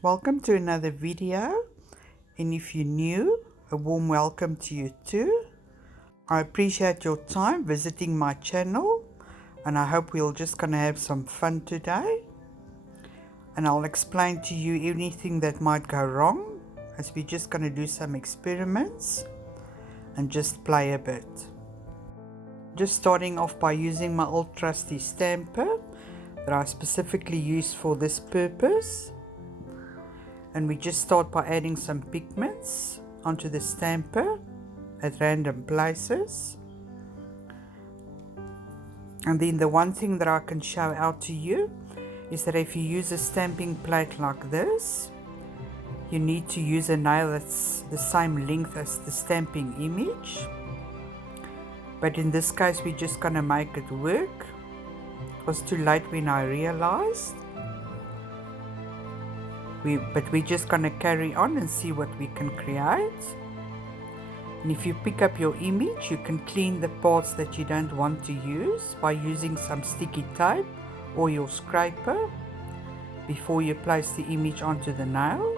Welcome to another video, and if you're new, a warm welcome to you too. I appreciate your time visiting my channel, and I hope we're just gonna have some fun today, and I'll explain to you anything that might go wrong as we're just gonna do some experiments and just play a bit. Just starting off by using my old trusty stamper that I specifically use for this purpose. And we just start by adding some pigments onto the stamper at random places. And then the one thing that I can show out to you is that if you use a stamping plate like this, you need to use a nail that's the same length as the stamping image. But in this case, we're just gonna make it work. It was too late when I realized. But we're just gonna carry on and see what we can create. And if you pick up your image, you can clean the parts that you don't want to use by using some sticky tape or your scraper before you place the image onto the nail.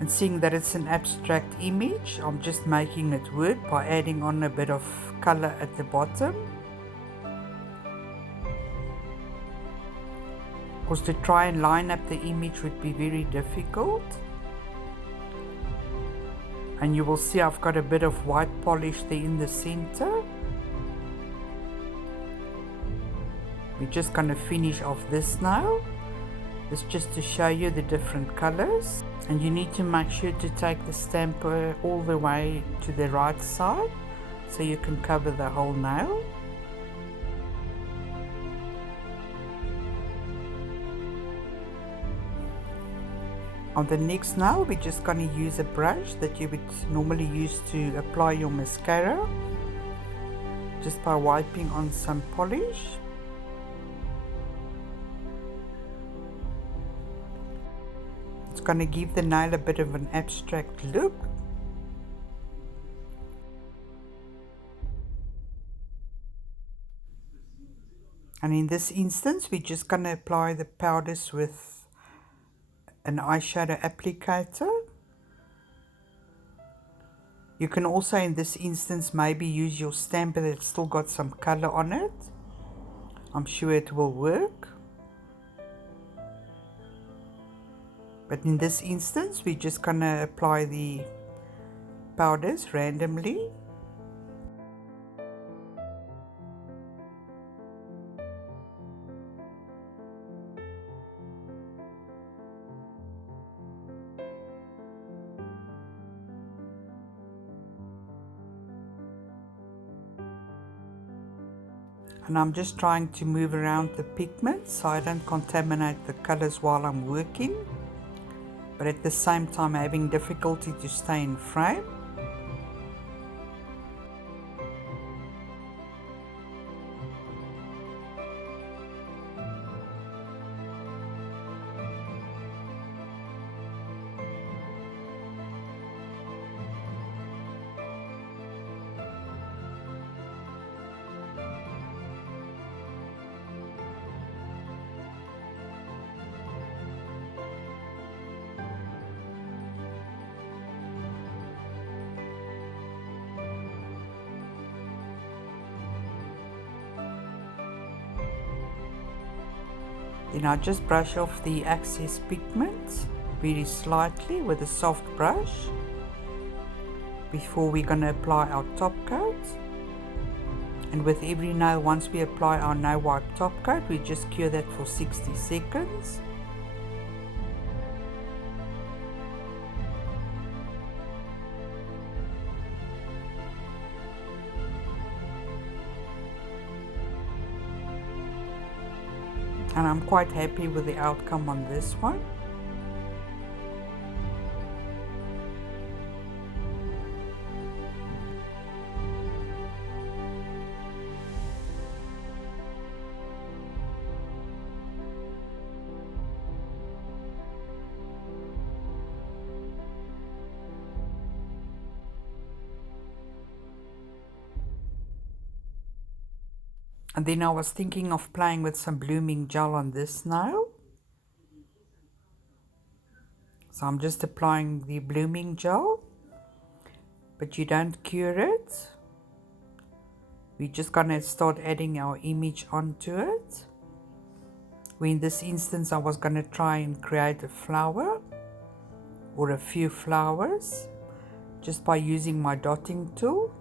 And seeing that it's an abstract image, I'm just making it work by adding on a bit of color at the bottom. Because to try and line up the image would be very difficult. And you will see I've got a bit of white polish there in the center. We're just going to finish off this now. It's just to show you the different colors. And you need to make sure to take the stamper all the way to the right side so you can cover the whole nail. On the next nail, we're just going to use a brush that you would normally use to apply your mascara, just by wiping on some polish. It's going to give the nail a bit of an abstract look. And in this instance, we're just going to apply the powders with an eyeshadow applicator. You can also in this instance maybe use your stamper that's still got some color on it. I'm sure it will work. But in this instance, we're just gonna apply the powders randomly. And I'm just trying to move around the pigment so I don't contaminate the colors while I'm working, but at the same time having difficulty to stay in frame. Then I just brush off the excess pigment very slightly with a soft brush before we're going to apply our top coat. And with every nail, once we apply our nail wipe top coat, we just cure that for 60 seconds. And I'm quite happy with the outcome on this one. And then I was thinking of playing with some blooming gel on this nail. So I'm just applying the blooming gel, but you don't cure it. We're just gonna start adding our image onto it. In this instance, I was gonna try and create a flower or a few flowers just by using my dotting tool.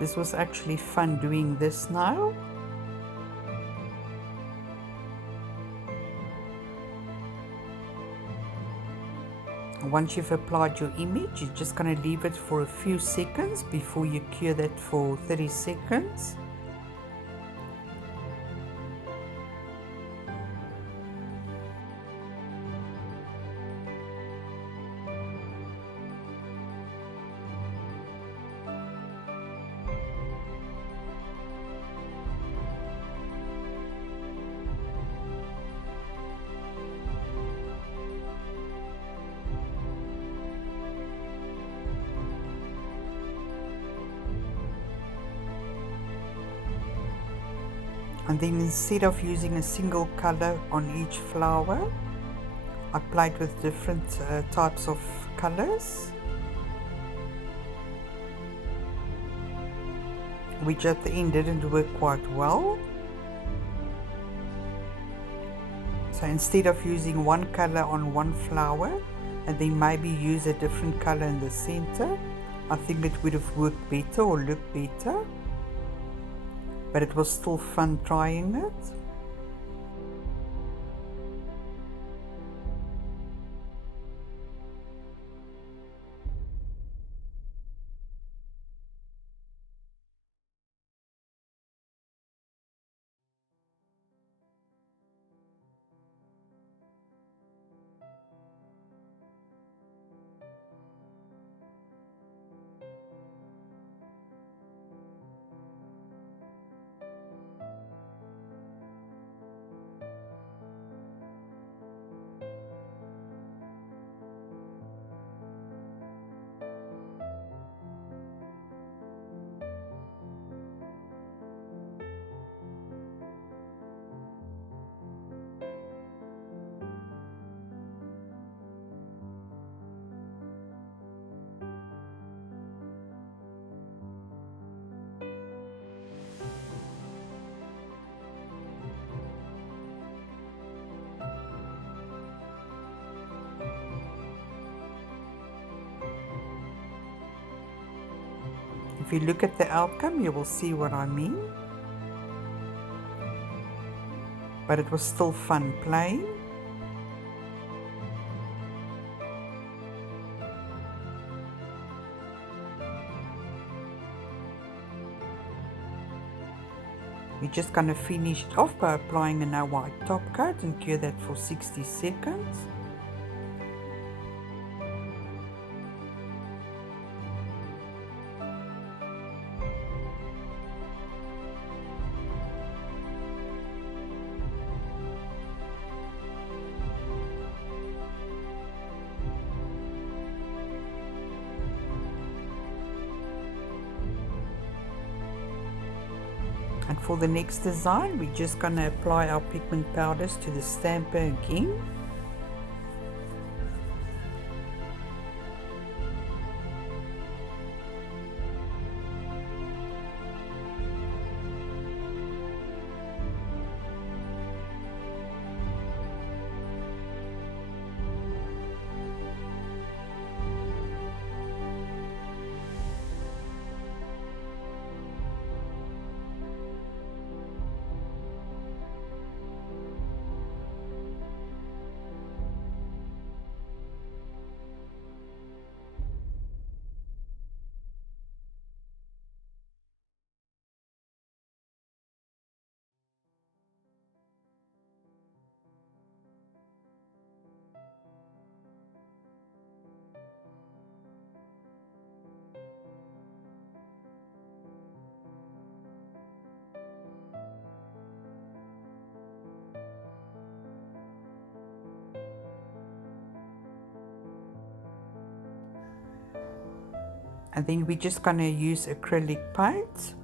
This was actually fun doing this now. Once you've applied your image, you're just going to leave it for a few seconds before you cure that for 30 seconds. And then instead of using a single color on each flower, I played with different types of colors, which at the end didn't work quite well. So instead of using one color on one flower and then maybe use a different color in the center, I think it would have worked better or looked better. But it was still fun trying it. If you look at the outcome, you will see what I mean. But it was still fun playing. We're just going to finish it off by applying a white top coat and cure that for 60 seconds. And for the next design, we're just going to apply our pigment powders to the stamper again. And then we're just going to use acrylic paint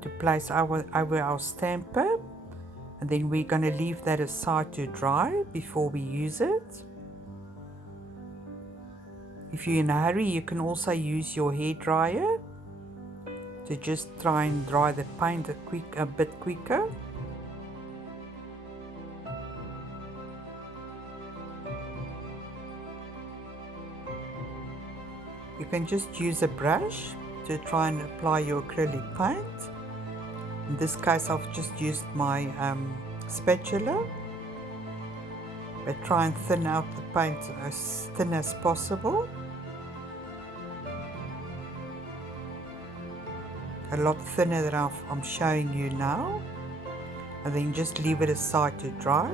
to place over our stamper, and then we're going to leave that aside to dry before we use it. If you're in a hurry, you can also use your hair dryer to just try and dry the paint a bit quicker. You can just use a brush to try and apply your acrylic paint. In this case, I've just used my spatula, but try and thin out the paint as thin as possible. A lot thinner than I'm showing you now, and then just leave it aside to dry.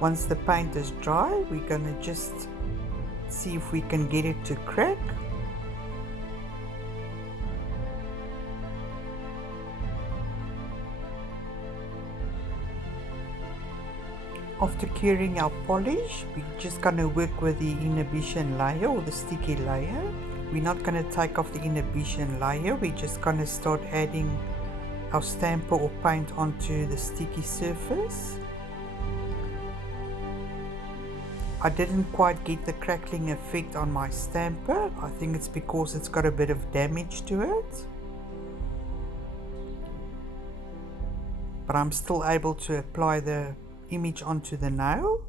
Once the paint is dry, we're going to just see if we can get it to crack. After curing our polish, we're just going to work with the inhibition layer or the sticky layer. We're not going to take off the inhibition layer, we're just going to start adding our stamper or paint onto the sticky surface. I didn't quite get the crackling effect on my stamper. I think it's because it's got a bit of damage to it. But I'm still able to apply the image onto the nail.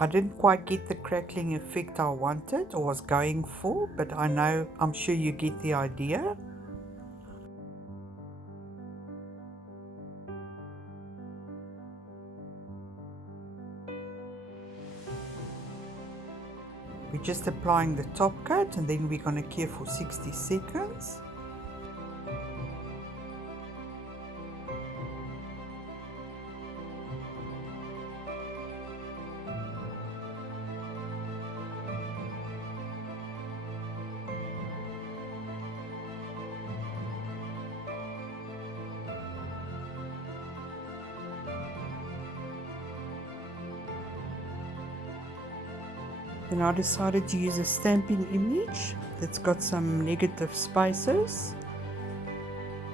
I didn't quite get the crackling effect I wanted or was going for, but I'm sure you get the idea. We're just applying the top coat, and then we're going to cure for 60 seconds. Then I decided to use a stamping image that's got some negative spaces,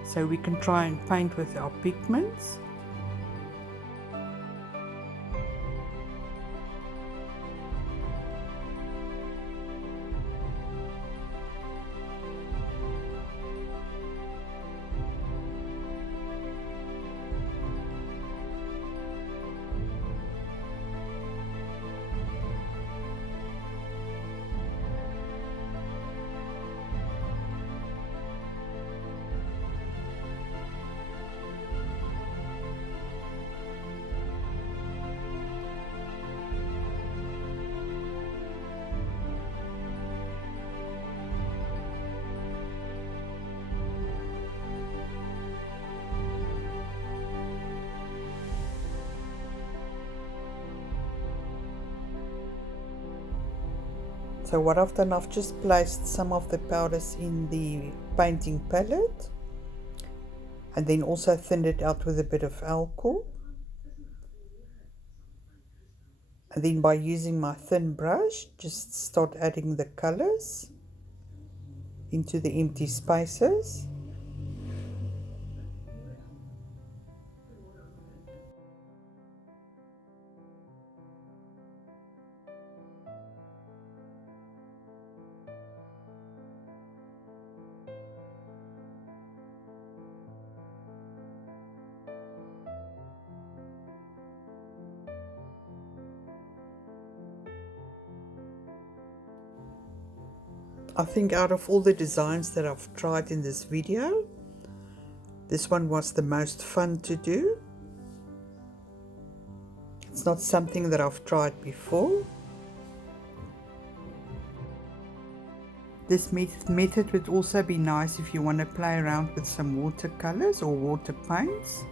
so we can try and paint with our pigments. So what I've done, I've just placed some of the powders in the painting palette, and then also thinned it out with a bit of alcohol. And then by using my thin brush, just start adding the colors into the empty spaces. I think out of all the designs that I've tried in this video, this one was the most fun to do. It's not something that I've tried before. This method would also be nice if you want to play around with some watercolors or water paints.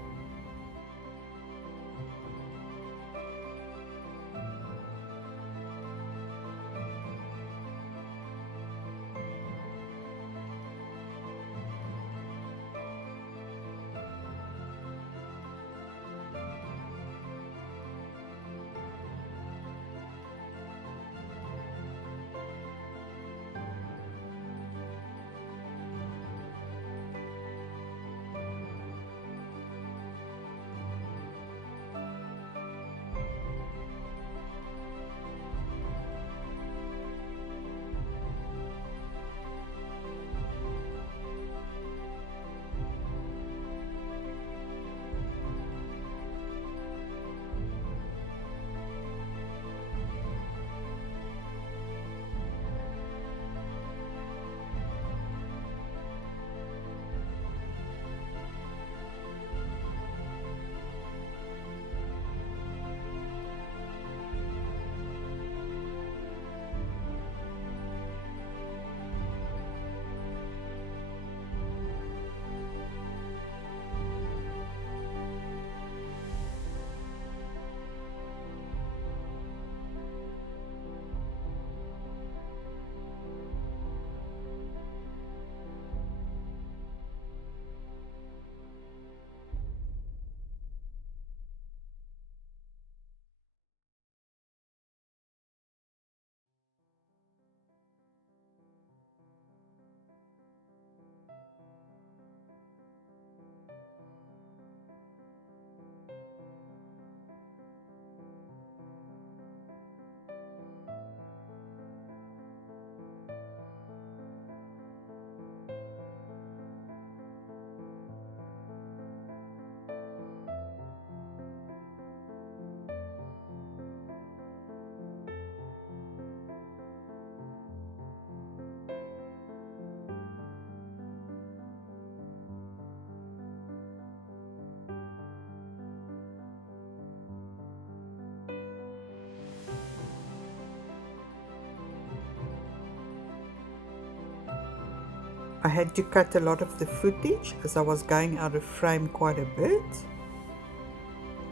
I had to cut a lot of the footage as I was going out of frame quite a bit,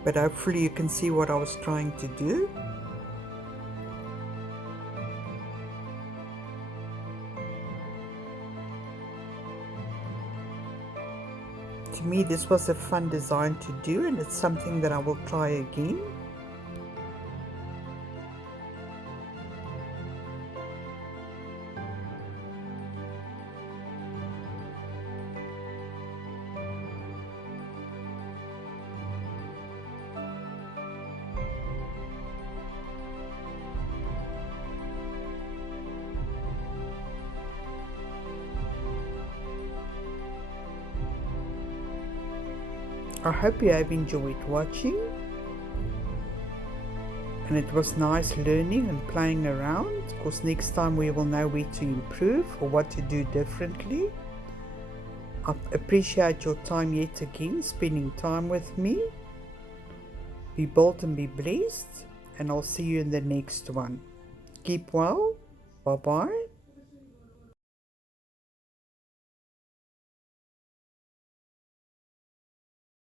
but hopefully you can see what I was trying to do. To me, this was a fun design to do, and it's something that I will try again. I hope you have enjoyed watching, and it was nice learning and playing around. Of course, next time we will know where to improve or what to do differently. I appreciate your time yet again, spending time with me. Be bold and be blessed, and I'll see you in the next one. Keep well. Bye bye.